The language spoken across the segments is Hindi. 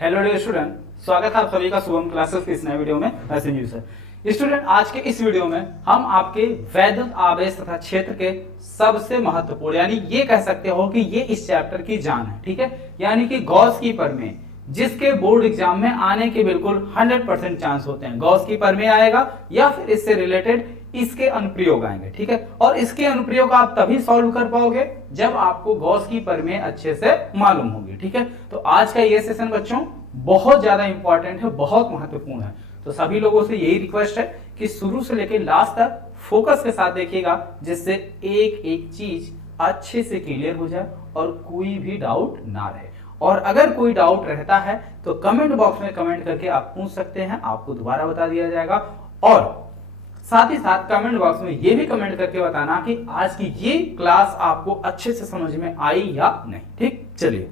हेलो डियर स्टूडेंट, स्वागत है आप सभी का शुभम क्लासेस के इस नए वीडियो में। ऐसे न्यूज है स्टूडेंट, आज के इस वीडियो में हम आपके वैद्युत आवेश तथा क्षेत्र के सबसे महत्वपूर्ण यानी ये कह सकते हो कि ये इस चैप्टर की जान है, ठीक है। यानी कि गॉस की प्रमेय, जिसके बोर्ड एग्जाम में आने के बिल्कुल 100% चांस होते हैं। गॉस की प्रमेय आएगा या फिर इससे रिलेटेड इसके अनुप्रयोग आएंगे, ठीक है। और इसके अनुप्रयोग आप तभी सॉल्व कर पाओगे जब आपको गॉस की प्रमेय अच्छे से मालूम होगी, ठीक है। तो आज का ये सेशन बच्चों बहुत ज्यादा इंपॉर्टेंट है, बहुत महत्वपूर्ण है। तो सभी लोगों से यही रिक्वेस्ट है कि शुरू से लेकर लास्ट तक फोकस के साथ देखिएगा, जिससे एक एक चीज अच्छे से क्लियर हो जाए और कोई भी डाउट ना रहे। और अगर कोई डाउट रहता है तो कमेंट बॉक्स में कमेंट करके आप पूछ सकते हैं, आपको दोबारा बता दिया जाएगा। और साथ ही साथ कमेंट बॉक्स में ये भी कमेंट करके बताना कि आज की ये क्लास आपको अच्छे से समझ में आई या नहीं, ठीक। चलिए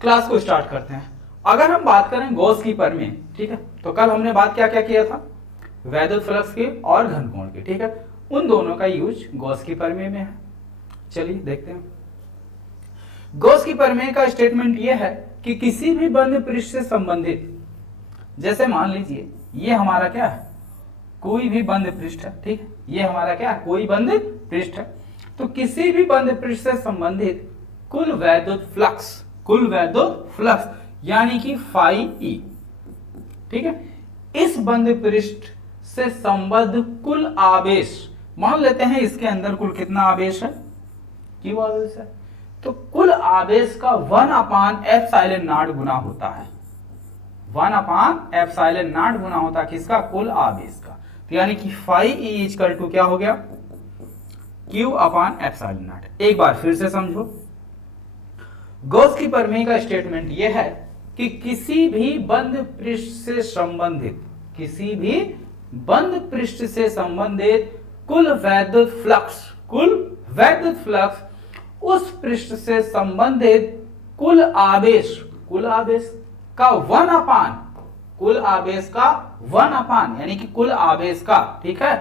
क्लास को स्टार्ट करते हैं। अगर हम बात करें गॉस की प्रमेय, ठीक है, तो कल हमने बात क्या क्या किया था, वैद्युत फ्लक्स की और घनकोण की, ठीक है। उन दोनों का यूज गॉस की प्रमेय में है। चलिए देखते हैं। गॉस की प्रमेय का स्टेटमेंट यह है कि किसी भी बंद पृष्ठ से संबंधित, जैसे मान लीजिए ये हमारा क्या है, कोई भी बंद पृष्ठ है, ठीक है। ये हमारा क्या है, कोई बंद पृष्ठ है। तो किसी भी बंद पृष्ठ से संबंधित कुल वैद्युत फ्लक्स यानी कि फाई ई, ठीक है। इस बंद पृष्ठ से संबद्ध कुल आवेश, मान लेते हैं इसके अंदर कुल कितना आवेश है, क्यू आवेश है। तो कुल आवेश का 1/ε0 गुना होता है, 1/ε0 गुना होता है किसका, कुल आवेश का। तो यानी कि फाई ई इक्वल टू क्या हो गया, Q/ε0। एक बार फिर से समझो, गॉस की प्रमेय का स्टेटमेंट यह है कि किसी भी बंद पृष्ठ से संबंधित कुल वैद्युत फ्लक्स उस पृष्ठ से संबंधित कुल आवेश का 1/, यानी कि कुल आवेश का, ठीक है,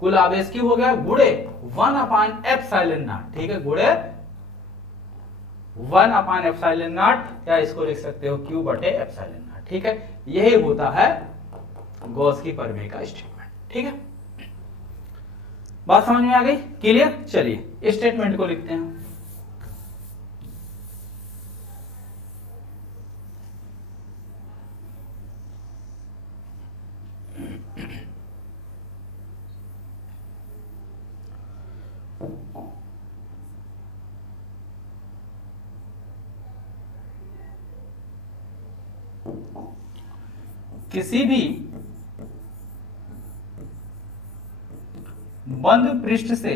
कुल आवेश की हो गया गुणे 1/ε0, ठीक है, गुणे 1/ε0, या इसको लिख सकते हो Q/ε0, ठीक है। यही होता है गॉस की प्रमेय का स्टेटमेंट, ठीक है। बात समझ में आ गई, क्लियर। चलिए स्टेटमेंट को लिखते हैं। किसी भी बंद पृष्ठ से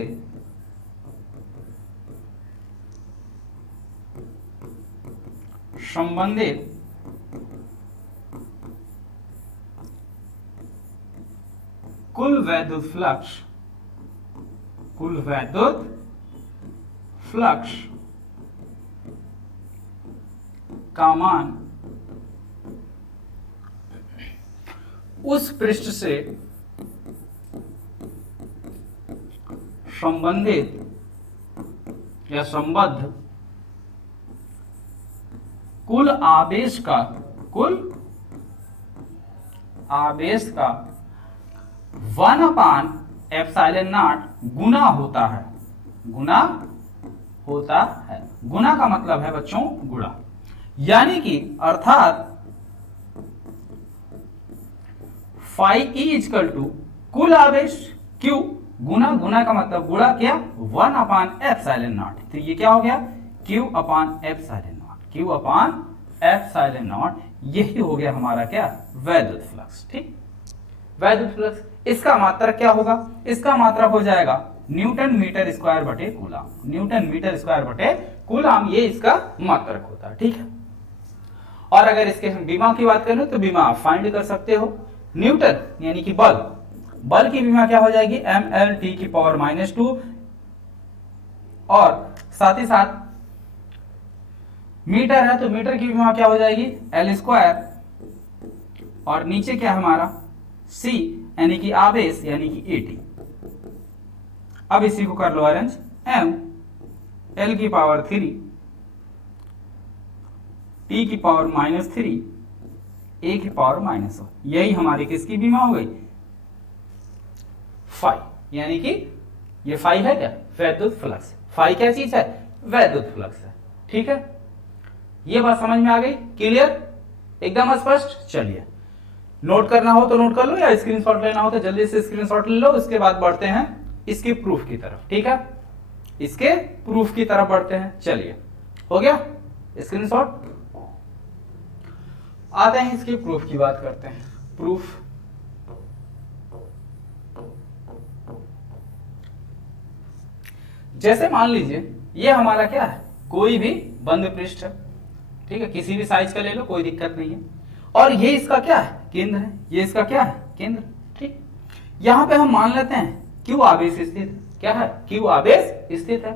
संबंधित कुल वैद्युत फ्लक्स का मान उस पृष्ठ से संबंधित या संबद्ध कुल आवेश का 1/ε0 गुना होता है। गुना का मतलब है बच्चों गुणा, यानी कि अर्थात फाई ई इक्वल टू कुल आवेश Q गुना का मतलब गुणा क्या, 1/ε0। तो ये क्या हो गया, Q/ε0, यही हो गया हमारा क्या, वैद्युत फ्लक्स, ठीक। वैद्युत फ्लक्स, इसका मात्रक क्या होगा, इसका मात्रक हो जाएगा न्यूटन मीटर स्क्वायर बटे कूलाम, ये इसका मात्रक होता है, ठीक है। और अगर इसके हम बीमा की बात करें तो बीमा आप फाइंड कर सकते हो। न्यूटन यानी कि बल की बीमा क्या हो जाएगी, mL/2, और साथ ही साथ मीटर है तो मीटर की बीमा क्या हो जाएगी, L², और नीचे क्या है हमारा C यानी कि आवेश यानी कि AT। अब इसी को कर लो अरेंज, m L की पावर 3 t की पावर -3 a की पावर -1, यही हमारी किसकी बीमा हो गई, फाई, यानी कि ये फाई है क्या, वैद्युत फ्लक्स। फाई क्या चीज है, वैद्युत फ्लक्स है। ठीक है, ये बात समझ में आ गई, क्लियर, एकदम स्पष्ट। चलिए, नोट करना हो तो नोट कर लो, या स्क्रीनशॉट लेना हो तो जल्दी से स्क्रीनशॉट ले लो। उसके बाद बढ़ते हैं इसके प्रूफ की तरफ। ठीक है, इसके प्रूफ की तरफ बढ़ते हैं। चलिए, हो गया स्क्रीनशॉट, आते हैं इसके प्रूफ की बात करते हैं। प्रूफ, जैसे मान लीजिए ये हमारा क्या है, कोई भी बंद पृष्ठ है, ठीक है, किसी भी साइज का ले लो, कोई दिक्कत नहीं है, और ये इसका क्या है, केंद्र है, ये इसका क्या है, केंद्र। ठीक, यहां पे हम मान लेते हैं क्यू आवेश स्थित है, क्या है, क्यू आवेश स्थित है।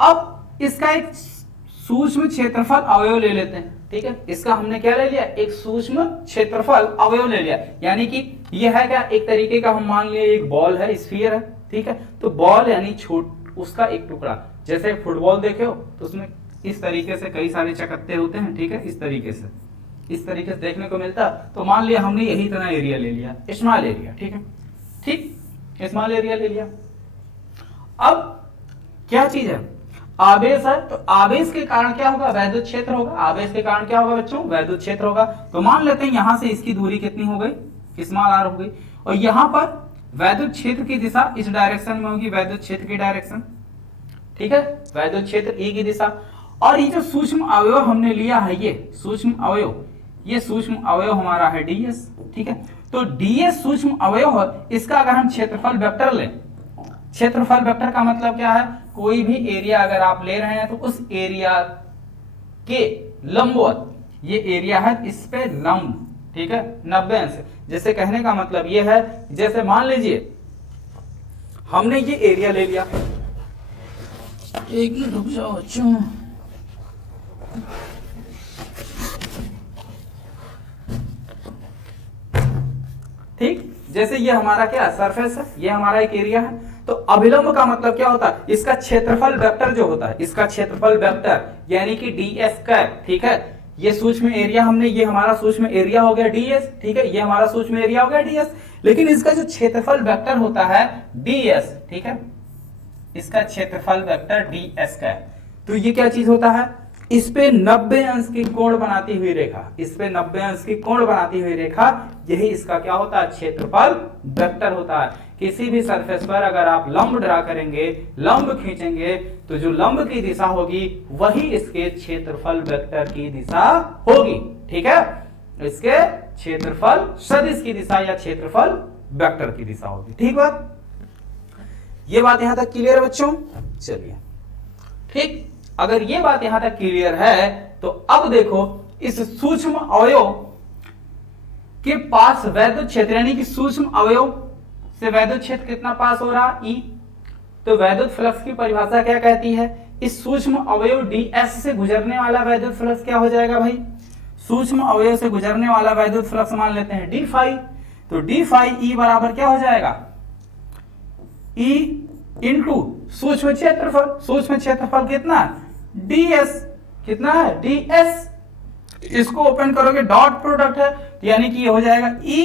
अब इसका एक सूक्ष्म क्षेत्रफल अवयव ले लेते हैं। ठीक है, इसका हमने क्या ले लिया, एक सूक्ष्म क्षेत्रफल अवयव ले लिया, यानी कि ये है क्या, एक तरीके का हम मान लिए एक बॉल है, स्फीयर है। ठीक है, तो बॉल यानी उसका एक टुकड़ा, जैसे फुटबॉल देखे हो तो उसमें इस तरीके से कई सारे चकत्ते होते हैं। ठीक है, इस तरीके से देखने को मिलता। तो मान लिया हमने यही इतना एरिया ले लिया, स्मॉल एरिया। ठीक है, ठीक, स्मॉल एरिया ले लिया। अब क्या चीज है, आवेश है, तो आवेश के कारण क्या होगा, वैद्युत क्षेत्र होगा। आवेश के कारण क्या होगा बच्चों, वैद्युत क्षेत्र होगा। तो मान लेते हैं यहां से इसकी दूरी कितनी हो गई, स्मॉल आर हो गई, और यहां पर वैद्युत क्षेत्र की दिशा इस डायरेक्शन में होगी, वैद्युत क्षेत्र की डायरेक्शन। ठीक है, वैद्युत क्षेत्र ई की दिशा। और ये जो सूक्ष्म अवयव हमने लिया है, ये सूक्ष्म अवयव, ये सूक्ष्म अवयव हमारा है डीएस। ठीक है, तो डीएस सूक्ष्म अवयव है, इसका अगर हम क्षेत्रफल वेक्टर लें, क्षेत्रफल वेक्टर का मतलब क्या है, कोई भी एरिया अगर आप ले रहे हैं तो उस एरिया के लंबवत, ये एरिया है इस पे लंब। ठीक है, 90 अंश। जैसे कहने का मतलब ये है, जैसे मान लीजिए हमने ये एरिया ले लिया, एक मिनट रुक जाओ बच्चों, ठीक, जैसे ये हमारा क्या सरफेस है, ये हमारा एक एरिया है। तो अभिलंब का मतलब क्या होता है, इसका क्षेत्रफल वेक्टर जो होता है, इसका क्षेत्रफल वेक्टर यानी कि ds कैप। ठीक है, ये सूक्ष्म एरिया हमने, ये हमारा सूक्ष्म एरिया हो गया ds। ठीक है, ये हमारा सूक्ष्म एरिया हो गया ds, लेकिन इसका जो क्षेत्रफल वेक्टर होता है ds। ठीक है, इसका क्षेत्रफल वेक्टर ds कैप। तो ये क्या चीज होता है, इस पे 90 अंश की कोण बनाती हुई रेखा, इस पे 90 अंश की कोण बनाती हुई रेखा, यही इसका क्या होता है, क्षेत्रफल वेक्टर होता है। किसी भी सरफेस पर अगर आप लंब ड्रा करेंगे, लंब खींचेंगे, तो जो लंब की दिशा होगी वही इसके क्षेत्रफल वेक्टर की दिशा होगी। ठीक है, इसके क्षेत्रफल सदिश की दिशा या क्षेत्रफल वेक्टर की दिशा होगी। ठीक बात, ये बात यहां तक क्लियर है बच्चों। चलिए, ठीक, अगर ये बात यहां तक क्लियर है तो अब देखो इस सूक्ष्म अवयव के पास वैद्युत क्षेत्र, यानी कि सूक्ष्म अवयव से वैद्युत क्षेत्र कितना पास हो रहा, E। तो वैद्युत फ्लक्स की परिभाषा क्या कहती है, इस सूक्ष्म अवयव ds से गुजरने वाला वैद्युत फ्लक्स क्या हो जाएगा भाई, सूक्ष्म अवयव से गुजरने वाला वैद्युत फ्लक्स मान लेते हैं d फाई। तो d फाई E बराबर क्या हो जाएगा, E इंटू सूक्ष्म क्षेत्रफल। सूक्ष्म क्षेत्रफल कितना, ds, कितना है, ds। इसको ओपन करोगे डॉट प्रोडक्ट है, यानी कि ये हो जाएगा E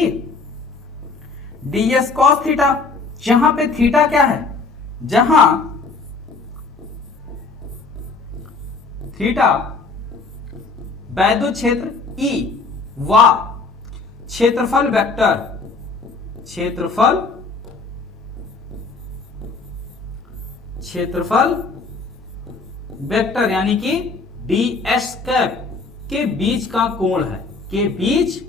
ds cos थीटा। जहां पे थीटा क्या है, जहां थीटा वैद्युत क्षेत्र E व क्षेत्रफल वेक्टर, क्षेत्रफल वेक्टर यानी कि ds कैप के बीच का कोण है, के बीच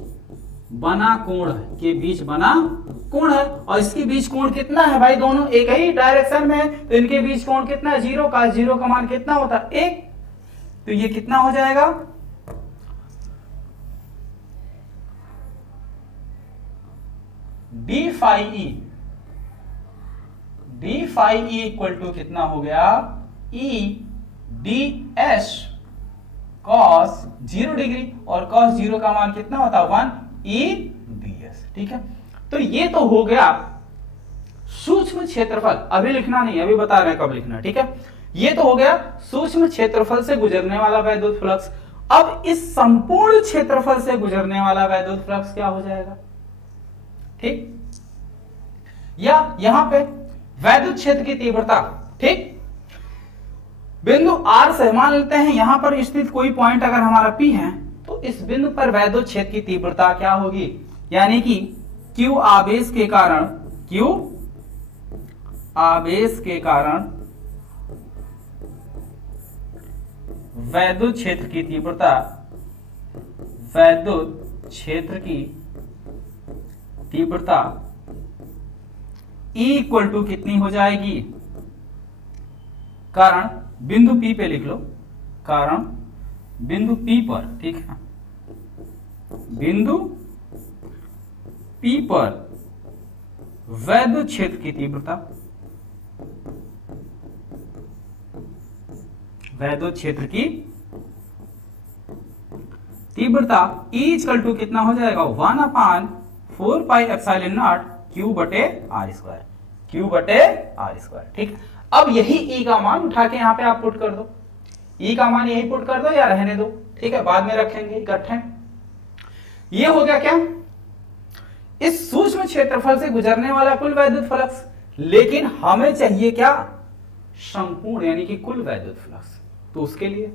बना कोण है, के बीच बना कोण है। और इसके बीच कोण कितना है भाई, दोनों एक ही डायरेक्शन में है, तो इनके बीच कोण कितना है, 0 का। 0 का मान कितना होता है, 1। तो ये कितना हो जाएगा, D phi E equal to कितना हो गया, E ds cos 0 डिग्री, और cos 0 का मान कितना होता है, 1 E ds। ठीक है, तो ये तो हो गया सूक्ष्म क्षेत्रफल। अभी लिखना नहीं, अभी बता रहे हैं कब लिखना। ठीक है, ये तो हो गया सूक्ष्म क्षेत्रफल से गुजरने वाला वैद्युत फ्लक्स। अब इस संपूर्ण क्षेत्रफल से गुजरने वाला वैद्युत फ्लक्स क्या हो जाएगा, ठीक, या यहां पे वैद्युत क्षेत्र की तीव्रता, ठीक, बिंदु R से मान लेते हैं यहां पर स्थित कोई पॉइंट अगर हमारा P है तो इस बिंदु पर वैद्युत क्षेत्र की तीव्रता क्या होगी, यानी कि Q आवेश के कारण, Q आवेश के कारण वैद्युत क्षेत्र की तीव्रता, वैद्युत क्षेत्र की तीव्रता E इक्वल टू कितनी हो जाएगी, कारण बिंदु P पे लिख लो, कारण बिंदु P पर, ठीक है, बिंदु P पर वैद्युत क्षेत्र की तीव्रता, वैद्युत क्षेत्र की तीव्रता E इक्वल टू कितना हो जाएगा, 1/4 पाई एप्सिलॉन नॉट Q बटे R स्क्वायर, Q बटे R स्क्वायर, ठीक। अब यही E का मान उठा के यहां पे आप पुट कर दो, E का मान यही पुट कर दो या रहने दो, ठीक है, बाद में रखेंगे इकट्ठे। ये हो गया क्या, इस सूक्ष्म क्षेत्रफल से गुजरने वाला कुल वैद्युत फ्लक्स, लेकिन हमें चाहिए क्या, संपूर्ण यानी कि कुल वैद्युत फ्लक्स। तो उसके लिए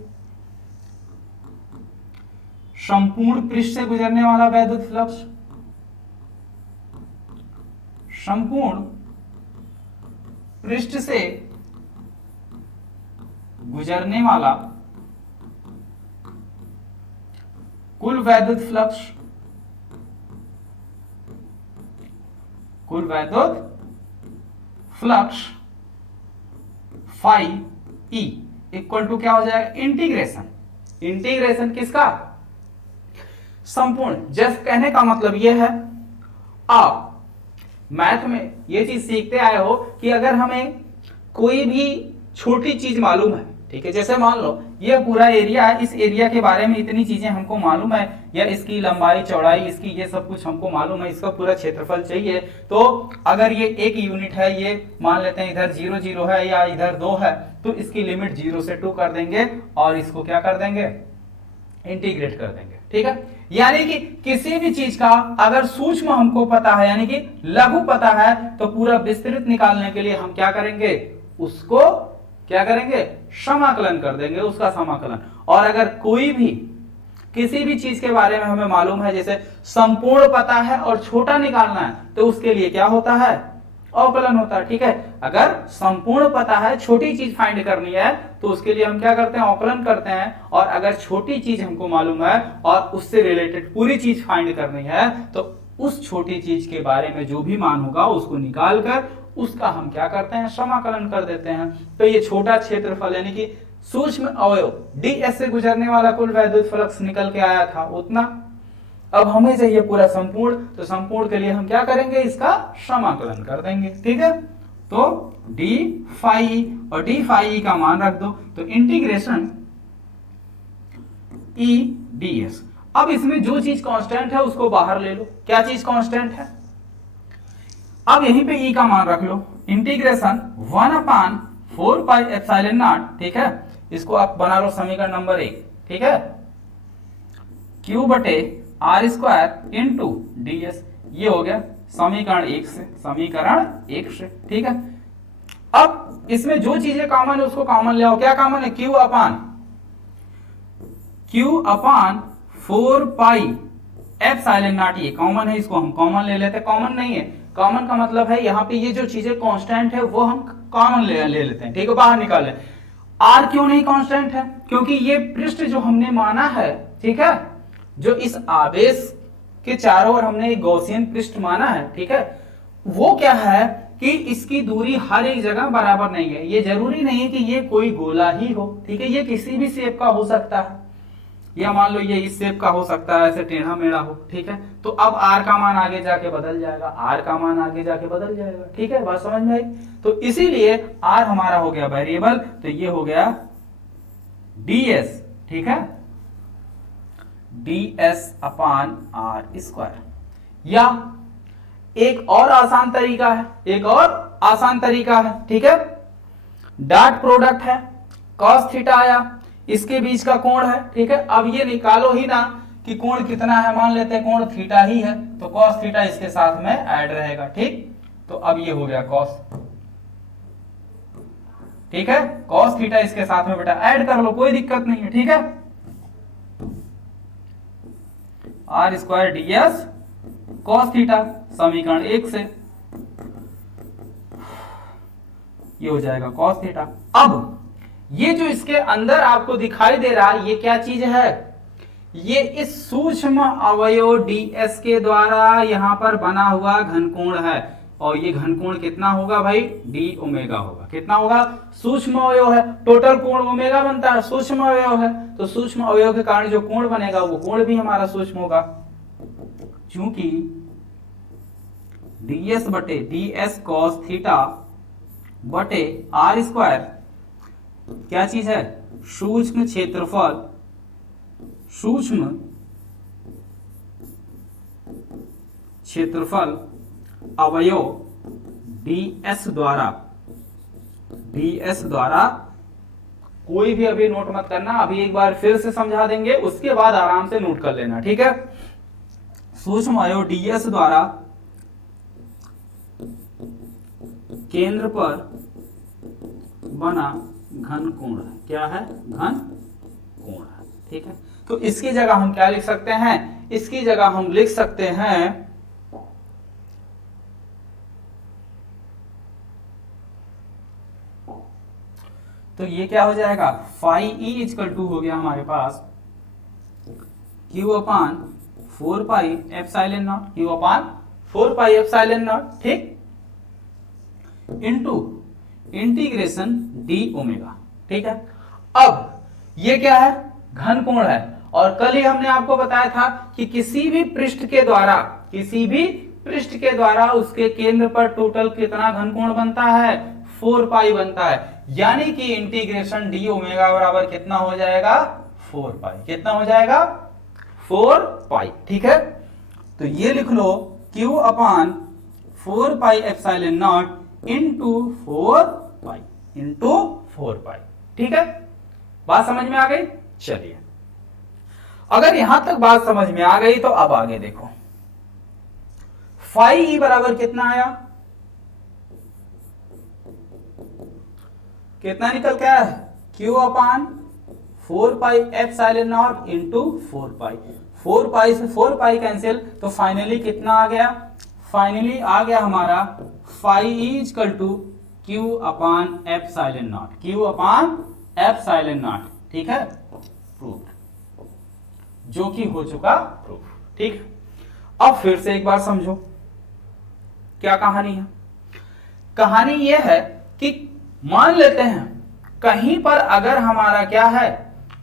संपूर्ण पृष्ठ से गुजरने वाला वैद्युत फ्लक्स, संपूर्ण पृष्ठ से गुजरने वाला कुल वैद्युत फ्लक्स, कुल वैद्युत flux phi E equal to क्या हो जाएगा, इंटीग्रेशन, इंटीग्रेशन किसका, संपूर्ण। जस्ट कहने का मतलब यह है, आप मैथ में ये चीज सीखते आए हो कि अगर हमें कोई भी छोटी चीज मालूम है, ठीक है, जैसे मान लो ये पूरा एरिया है, इस एरिया के बारे में इतनी चीजें हमको मालूम है, या इसकी लंबाई चौड़ाई इसकी ये सब कुछ हमको मालूम है, इसका पूरा क्षेत्रफल चाहिए, तो अगर ये एक यूनिट है, ये मान लेते हैं इधर 0 0 है या इधर 2 है, तो इसकी लिमिट 0 से 2 कर देंगे और इसको क्या कर देंगे, इंटीग्रेट कर देंगे, ठीक है। यानी कि किसी भी चीज का अगर सूक्ष्म हमको पता है, यानी कि लघु पता है, तो पूरा विस्तृत निकालने के लिए हम क्या करेंगे, उसको क्या करेंगे, समाकलन कर देंगे, उसका समाकलन। और अगर कोई भी किसी भी चीज के बारे में हमें मालूम है, जैसे संपूर्ण पता है और छोटा निकालना है, तो उसके लिए क्या होता है, अवकलन होता है, ठीक है। अगर संपूर्ण पता है, छोटी चीज फाइंड करनी है, तो उसके लिए हम क्या करते हैं, अवकलन करते हैं। और अगर छोटी चीज हमको मालूम है और उससे रिलेटेड पूरी चीज फाइंड करनी है, तो उस छोटी चीज के बारे में जो भी मान होगा उसको निकाल कर उसका हम क्या करते हैं, समाकलन कर देते हैं। तो ये छोटा क्षेत्रफल यानी कि सूक्ष्म अवयव ds से गुजरने वाला कुल वैद्युत फ्लक्स निकल के आया था उतना। अब हमें चाहिए पूरा संपूर्ण, तो संपूर्ण के लिए हम क्या करेंगे, इसका समाकलन कर देंगे, ठीक है। तो d फाई और d फाई का मान रख दो, तो इंटीग्रेशन E ds। अब इसमें जो चीज कांस्टेंट है उसको बाहर ले लो, क्या चीज कांस्टेंट है, अब यहीं पे E का मान रख लो, इंटीग्रेशन 1/4 पाई एप्सिलॉन नॉट, ठीक है, इसको आप बना लो समीकरण नंबर 1, ठीक है, Q बटे R स्क्वायर इंटू ds। ये हो गया समीकरण 1 से, समीकरण 1 से, ठीक है। अब इसमें जो चीजें कॉमन है उसको कॉमन ले आओ, क्या कॉमन है, Q upon 4 pi epsilon not, ये कॉमन है, इसको हम कॉमन ले लेते हैं। कॉमन नहीं है, कॉमन का मतलब है यहाँ पे ये जो चीजें कांस्टेंट है वो हम कॉमन ले लेते हैं, ठीक है, बाहर निकाल लें। R क्यों नहीं कांस्टेंट है, क्योंकि ये पृष्ठ जो हमने माना है, ठीक है, जो इस आवेश के चारों ओर हमने एक गॉसियन पृष्ठ माना है, ठीक है, वो क्या है कि इसकी दूरी हर एक जगह बराबर नहीं है। ये जरूरी नहीं है कि ये कोई गोला ही हो, ठीक है, ये किसी भी शेप का हो सकता है, या मान लो ये इस शेप का हो सकता है, ऐसे टेढ़ा मेढ़ा हो, ठीक है। तो अब R का मान आगे जाके बदल जाएगा, R का मान आगे जाके बदल जाएगा, ठीक है, बात समझ में आई। तो इसीलिए R हमारा हो गया वेरिएबल, तो ये हो गया ds, ठीक है, ds अपान R स्क्वायर। या एक और आसान तरीका है, एक और आसान तरीका है, ठीक है, डॉट प्रोडक्ट है, cos थीटा आया, इसके बीच का कोण है, ठीक है। अब ये निकालो ही ना कि कोण कितना है, मान लेते हैं कोण थीटा ही है, तो कॉस थीटा इसके साथ में ऐड रहेगा, ठीक। तो अब ये हो गया कॉस, ठीक है, कॉस थीटा इसके साथ में बेटा ऐड कर लो, कोई दिक्कत नहीं है, ठीक है। R square D S cos theta समीकरण 1 से ये हो जाएगा कॉस थीटा। अब ये जो इसके अंदर आपको दिखाई दे रहा है ये क्या चीज है, ये इस सूक्ष्म अवयव ds के द्वारा यहां पर बना हुआ घनकोण है, और ये घनकोण कितना होगा भाई, डी ओमेगा होगा। कितना होगा, सूक्ष्म अवयव है, टोटल कोण ओमेगा बनता है, सूक्ष्म अवयव है, तो सूक्ष्म अवयव के कारण जो कोण बनेगा वो कोण भी हमारा सूक्ष्म होगा, क्योंकि ds बटे ds cos थीटा बटे आर स्क्वायर क्या चीज है, सूक्ष्म क्षेत्रफल, सूक्ष्म क्षेत्रफल अवयव ds द्वारा कोई भी अभी नोट मत करना, अभी एक बार फिर से समझा देंगे, उसके बाद आराम से नोट कर लेना, ठीक है। सूक्ष्म अवयव ds द्वारा केंद्र पर बना घन कोण है, क्या है, घन कोण है, ठीक है। तो इसकी जगह हम क्या लिख सकते हैं, इसकी जगह हम लिख सकते हैं तो ये क्या हो जाएगा, फाई ई इक्वल टू हो गया हमारे पास q upon 4 pi epsilon naught, q upon 4 pi epsilon naught, ठीक, इनटू इंटीग्रेशन डी ओमेगा, ठीक है। अब ये क्या है, घन कोण है, और कल ही हमने आपको बताया था कि किसी भी पृष्ठ के द्वारा उसके केंद्र पर टोटल कितना घन कोण बनता है, 4 पाई बनता है, यानी कि इंटीग्रेशन डी ओमेगा बराबर कितना हो जाएगा, 4 पाई, कितना हो जाएगा, 4 पाई, ठीक है। तो ये लिख लो Q upon 4 pi epsilon not into 4 pi, into 4 पाई, ठीक है। बात समझ में आ गई, चलिए अगर यहां तक बात समझ में आ गई तो अब आगे देखो, फाई ई बराबर कितना आया, कितना निकल के आया है, Q upon 4 pi epsilon not into 4 पाई, 4 पाई से 4 पाई कैंसिल, तो फाइनली कितना आ गया, फाइनली आ गया हमारा phi E equal to Q upon epsilon naught, Q upon epsilon naught, ठीक है, प्रूफ, जो कि हो चुका प्रूफ, ठीक। अब फिर से एक बार समझो क्या कहानी है, कहानी यह है कि मान लेते हैं कहीं पर अगर हमारा क्या है,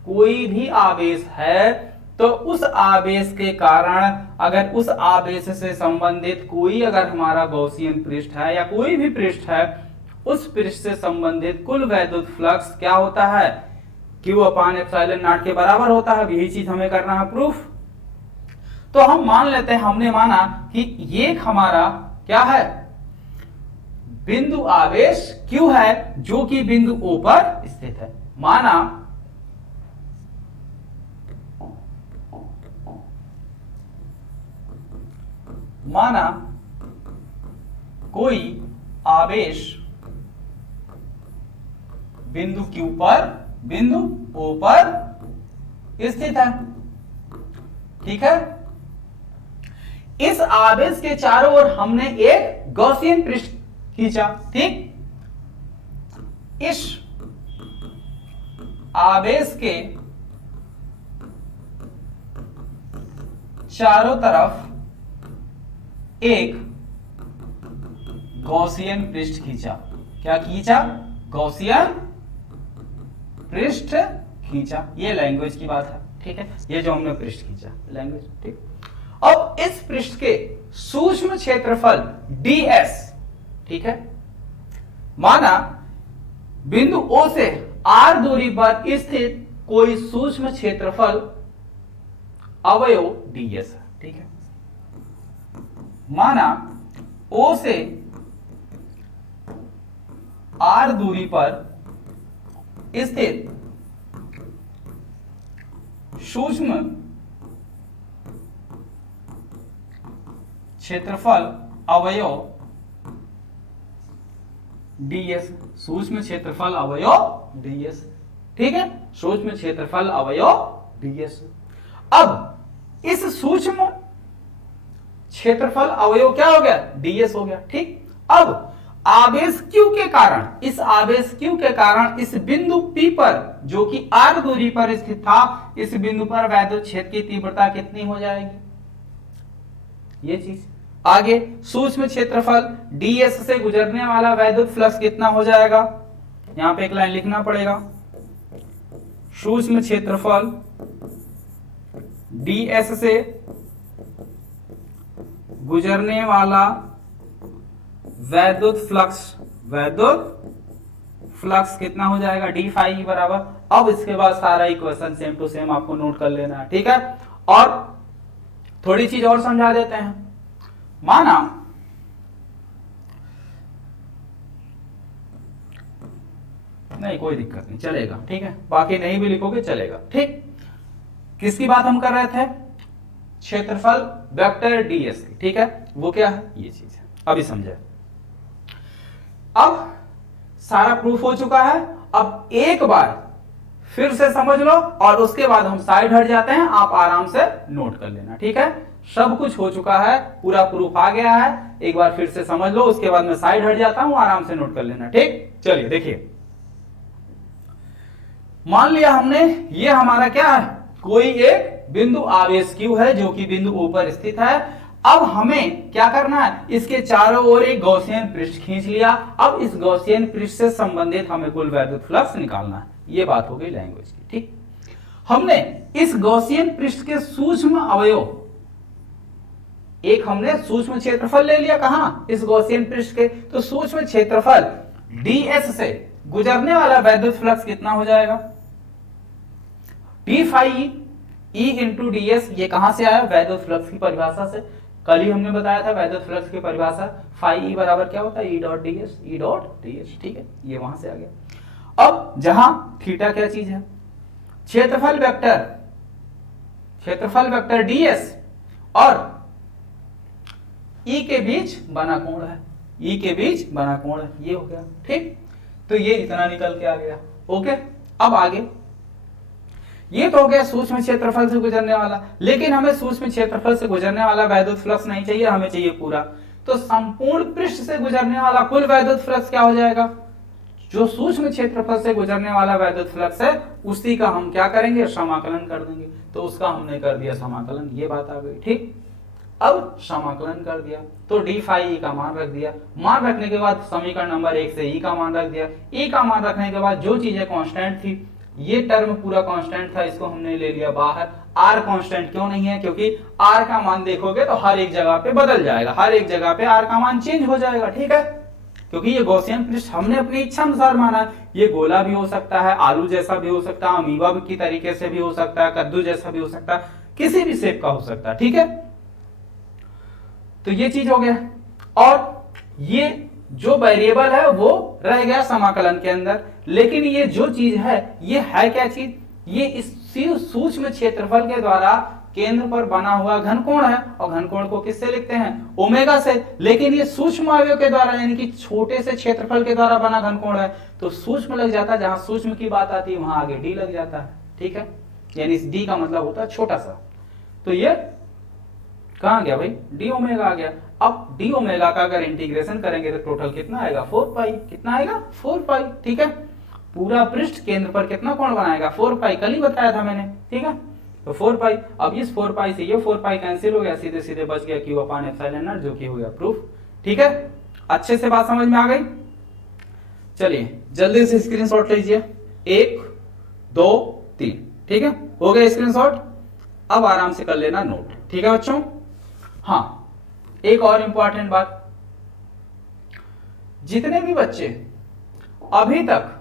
कोई भी आवेश है, तो उस आवेश के कारण अगर उस आवेश से संबंधित कोई अगर हमारा गॉसियन पृष्ठ है या कोई भी पृष्ठ है, उस पृष्ठ से संबंधित कुल वैद्युत फ्लक्स क्या होता है, Q अपान एप्सिलॉन नॉट के बराबर होता है। यही चीज हमें करना है प्रूफ। तो हम मान लेते हैं, हमने माना कि ये हमारा क्या है, बिंदु आवेश Q है जो कि बिंदु O पर स्थित है। माना कोई आवेश बिंदु Q पर बिंदु O पर स्थित है, ठीक है। इस आवेश के चारों ओर हमने एक गॉसियन पृष्ठ खींचा, ठीक। इस आवेश के चारों तरफ एक गॉसियन पृष्ठ खींचा, क्या खींचा, गॉसियन पृष्ठ खींचा, ये लैंग्वेज की बात है, ठीक है। ये जो हमने पृष्ठ खींचा लैंग्वेज, ठीक। अब इस पृष्ठ के सूक्ष्म क्षेत्रफल ds, ठीक है, माना बिंदु O से r दूरी पर स्थित कोई सूक्ष्म क्षेत्रफल अवयव ds है, ठीक है। माना O से r दूरी पर स्थित सूक्ष्म क्षेत्रफल अवयव ds, सूक्ष्म क्षेत्रफल अवयव ds, ठीक है, सूक्ष्म क्षेत्रफल अवयव ds। अब इस सूक्ष्म क्षेत्रफल अवयव क्या हो गया, ds हो गया, ठीक। अब आवेश q के कारण, इस आवेश q के कारण इस बिंदु P पर जो कि r दूरी पर स्थित था, इस बिंदु पर वैद्युत क्षेत्र की तीव्रता कितनी हो जाएगी, ये चीज। आगे सूक्ष्म क्षेत्रफल ds से गुजरने वाला वैद्युत फ्लक्स कितना हो जाएगा, यहां पे एक लाइन लिखना पड़ेगा, सूक्ष्म क्षेत्रफल ds से गुजरने वाला वैद्युत फ्लक्स कितना हो जाएगा, d फाई ई बराबर। अब इसके बाद सारा इक्वेशन सेम टू सेम आपको नोट कर लेना है, ठीक है। और थोड़ी चीज और समझा देते हैं। माना नहीं, कोई दिक्कत नहीं, चलेगा, ठीक है, बाकी नहीं भी लिखोगे चलेगा, ठीक। किसकी बात हम कर रहे थे, क्षेत्रफल वेक्टर ds की, ठीक है, वो क्या है, ये चीज है, अभी समझे। अब सारा प्रूफ हो चुका है, अब एक बार फिर से समझ लो और उसके बाद हम साइड हट जाते हैं, आप आराम से नोट कर लेना, ठीक है। सब कुछ हो चुका है, पूरा प्रूफ आ गया है, एक बार फिर से समझ लो, उसके बाद मैं साइड हट जाता हूं, आराम से नोट कर लेना, ठीक। चलिए देखिए, मान लिया हमने, ये हमारा क्या है, कोई एक बिंदु आवेश q है जो कि बिंदु O पर स्थित है। अब हमें क्या करना है, इसके चारों ओर एक गॉसियन पृष्ठ खींच लिया। अब इस गॉसियन पृष्ठ से संबंधित हमें कुल वैद्युत फ्लक्स निकालना है, ये बात हो गई लैंग्वेज की, ठीक। हमने इस गॉसियन पृष्ठ के सूक्ष्म अवयव, एक हमने सूक्ष्म क्षेत्रफल ले लिया, कहां, इस गॉसियन पृष्ठ के, तो सूक्ष्म क्षेत्रफल ds से गुजरने वाला वैद्युत फ्लक्स कितना हो जाएगा, d phi E into ds। ये कहां से आया, वैद्युत फ्लक्स की परिभाषा से, कल ही हमने बताया था वैद्युत फ्लक्स की परिभाषा, फाई ई बराबर क्या होता है, ई डॉट ds, ठीक है, ये वहां से आ गया। अब जहां थीटा क्या चीज है, क्षेत्रफल वेक्टर ds और E के बीच बना कोण है, E के बीच बना कोण है, ये हो गया, ठीक। तो ये इतना निकल के आ गया, ओके। अब आगे, ये तो हो गया सूक्ष्म क्षेत्रफल से गुजरने वाला, लेकिन हमें सूक्ष्म क्षेत्रफल से गुजरने वाला वैद्युत फ्लक्स नहीं चाहिए, हमें चाहिए पूरा। तो संपूर्ण पृष्ठ से गुजरने वाला कुल वैद्युत फ्लक्स क्या हो जाएगा, जो सूक्ष्म क्षेत्रफल से गुजरने वाला वैद्युत फ्लक्स है उसी का हम क्या करेंगे, समाकलन कर देंगे। तो उसका हमने कर दिया समाकलन, ये बात आ गई, ठीक। अब समाकलन कर दिया तो d फाई ई का मान रख दिया, मान रखने के बाद समीकरण नंबर 1 से e का मान रख दिया, e का मान रखने के बाद जो चीजें कांस्टेंट थी, ये टर्म पूरा कांस्टेंट था, इसको हमने ले लिया बाहर। r कांस्टेंट क्यों नहीं है, क्योंकि r का मान देखोगे तो हर एक जगह पे बदल जाएगा, हर एक जगह पे r का मान चेंज हो जाएगा, ठीक है। क्योंकि ये गॉसियन पृष्ठ हमने अपनी इच्छा अनुसार माना, ये गोला भी हो सकता है, आलू जैसा भी हो सकता है, अमीबा की तरीके से भी हो सकता है, कद्दू जैसा भी हो सकता है, किसी भी शेप का हो सकता है, ठीक है। तो ये चीज हो गया, और ये जो वेरिएबल है वो रह गया समाकलन के अंदर, लेकिन ये जो चीज है ये है क्या चीज, ये इस सूक्ष्म क्षेत्रफल के द्वारा केंद्र पर बना हुआ घनकोण है, और घनकोण को किससे लिखते हैं, ओमेगा से। लेकिन ये सूक्ष्म अवयव के द्वारा यानी कि छोटे से क्षेत्रफल के द्वारा बना घनकोण है, तो सूक्ष्म लग जाता है, जहां सूक्ष्म की बात आती है वहां आगे डी लग जाता है, ठीक है। यानी इस डी का मतलब होता है छोटा सा, तो ये कहां गया भाई, डी ओमेगा आ गया। अब डी ओमेगा का अगर इंटीग्रेशन करेंगे तो टोटल कितना आएगा, 4 पाई, कितना आएगा, 4 पाई, ठीक है। पूरा पृष्ठ केंद्र पर कितना कोण बनाएगा, 4 पाई, कल ही बताया था मैंने, ठीक है। तो 4 पाई, अब इस 4 पाई से ये 4 पाई कैंसिल हो गया, सीधे सीधे बच गया q अपान एप्सिलॉन नॉट, जो कि हो गया प्रूफ, ठीक है। अच्छे से बात समझ में आ गई। चलिए जल्दी से स्क्रीनशॉट लीजिए, 1 2 3, ठीक है, हो गया स्क्रीनशॉट। अब आराम से कर लेना नोट, ठीक है बच्चों। हाँ, एक और इंपॉर्टेंट बात, जितने भी बच्चे अभी तक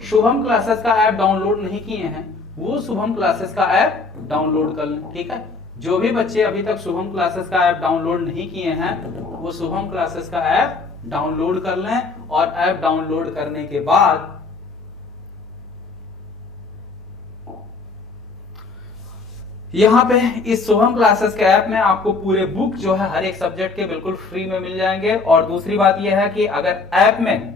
शुभम क्लासेस का ऐप डाउनलोड नहीं किए हैं वो शुभम क्लासेस का ऐप डाउनलोड कर लें, ठीक है। जो भी बच्चे अभी तक शुभम क्लासेस का ऐप डाउनलोड नहीं किए हैं वो शुभम क्लासेस का ऐप डाउनलोड कर लें, और ऐप डाउनलोड करने के बाद यहाँ पे इस शुभम क्लासेस के ऐप में आपको पूरे बुक जो है हर एक सब्जेक्ट के बिल्कुल फ्री में मिल जाएंगे। और दूसरी बात यह है कि अगर ऐप में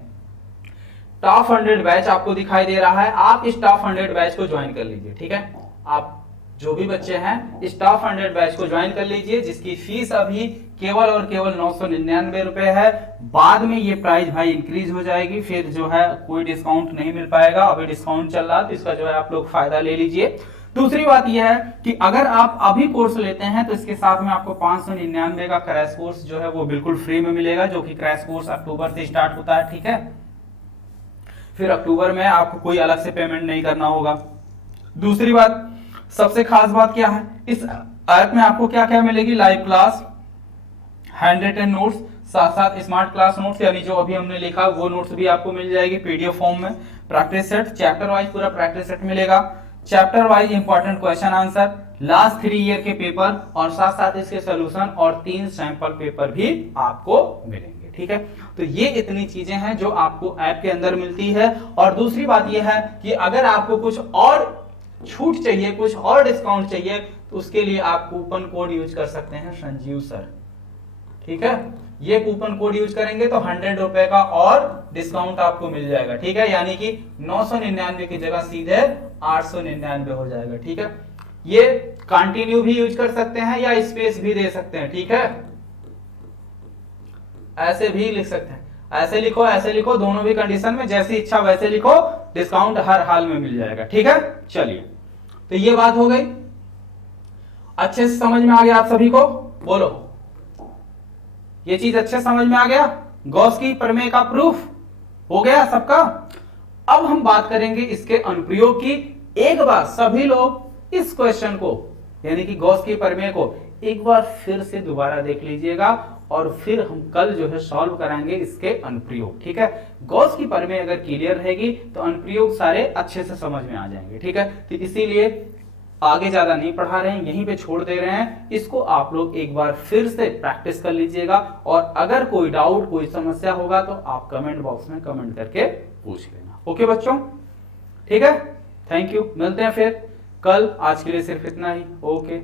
टॉप 100 बैच आपको दिखाई दे रहा है, आप इस टॉप 100 बैच को ज्वाइन कर लीजिए। ठीक है, आप जो भी बच्चे हैं इस टॉप 100 बैच को ज्वाइन कर लीजिए, जिसकी फीस अभी केवल और केवल 999 रुपए है। बाद में ये प्राइस भाई इंक्रीज हो जाएगी, फिर जो है कोई डिस्काउंट नहीं मिल पाएगा। अभी डिस्काउंट चल रहा है तो इसका जो है आप लोग फायदा ले लीजिए। दूसरी बात यह है कि अगर आप अभी कोर्स लेते हैं तो इसके साथ में आपको 599 का क्रैश कोर्स जो है वो बिल्कुल फ्री में मिलेगा, जो कि क्रैश कोर्स अक्टूबर से स्टार्ट होता है। ठीक है, फिर अक्टूबर में आपको कोई अलग से पेमेंट नहीं करना होगा। दूसरी बात, सबसे खास बात क्या है, इस ऐप में आपको क्या क्या मिलेगी, live class, hand written notes, साथ साथ स्मार्ट क्लास नोट्स यानी जो अभी हमने लिखा वो नोट्स भी आपको मिल जाएगी पीडीएफ फॉर्म में, प्रैक्टिस सेट, चैप्टर वाइज पूरा प्रैक्टिस सेट मिलेगा, chapter wise important question answer, last 3 year के पेपर और साथ साथ इसके सोल्यूशन और 3 सैंपल पेपर भी आपको मिलेंगे। ठीक है, तो ये इतनी चीजें हैं जो आपको ऐप के अंदर मिलती है। और दूसरी बात यह है कि अगर आपको कुछ और छूट चाहिए, कुछ और डिस्काउंट चाहिए, तो उसके लिए आप कूपन कोड यूज कर सकते हैं संजीव सर। ठीक है, ये कूपन कोड यूज करेंगे तो 100 रुपए का और डिस्काउंट आपको मिल जाएगा। ठीक है, यानी कि 999 की जगह सीधे 899 हो जाएगा। ठीक है, ये कंटिन्यू भी यूज कर सकते हैं या स्पेस भी दे सकते हैं। ठीक है, ऐसे भी लिख सकते हैं, ऐसे लिखो, दोनों भी कंडीशन में जैसी इच्छा वैसे लिखो, डिस्काउंट हर हाल में मिल जाएगा। ठीक है, चलिए, तो ये बात हो गई, अच्छे से समझ में आ गया आप सभी को? बोलो, ये चीज अच्छे समझ में आ गया? गॉस की प्रमेय का प्रूफ हो गया सबका? अब हम बात करेंगे इसके अनुप्रयोग की। एक बार सभी लोग इस क्वेश्चन को यानी कि गॉस की प्रमेय को एक बार फिर से दोबारा देख लीजिएगा और फिर हम कल जो है सॉल्व कराएंगे इसके अनुप्रयोग। ठीक है, गॉस की प्रमेय अगर क्लियर रहेगी तो अनुप्रयोग सारे अच्छे से समझ में आ जाएंगे। ठीक है, तो इसीलिए आगे ज्यादा नहीं पढ़ा रहे हैं, यहीं पे छोड़ दे रहे हैं। इसको आप लोग एक बार फिर से प्रैक्टिस कर लीजिएगा और अगर कोई डाउट, कोई समस्या होगा तो आप कमेंट बॉक्स में कमेंट करके पूछ लेना। ओके बच्चों, ठीक है, थैंक यू, मिलते हैं फिर कल। आज के लिए सिर्फ इतना ही। ओके।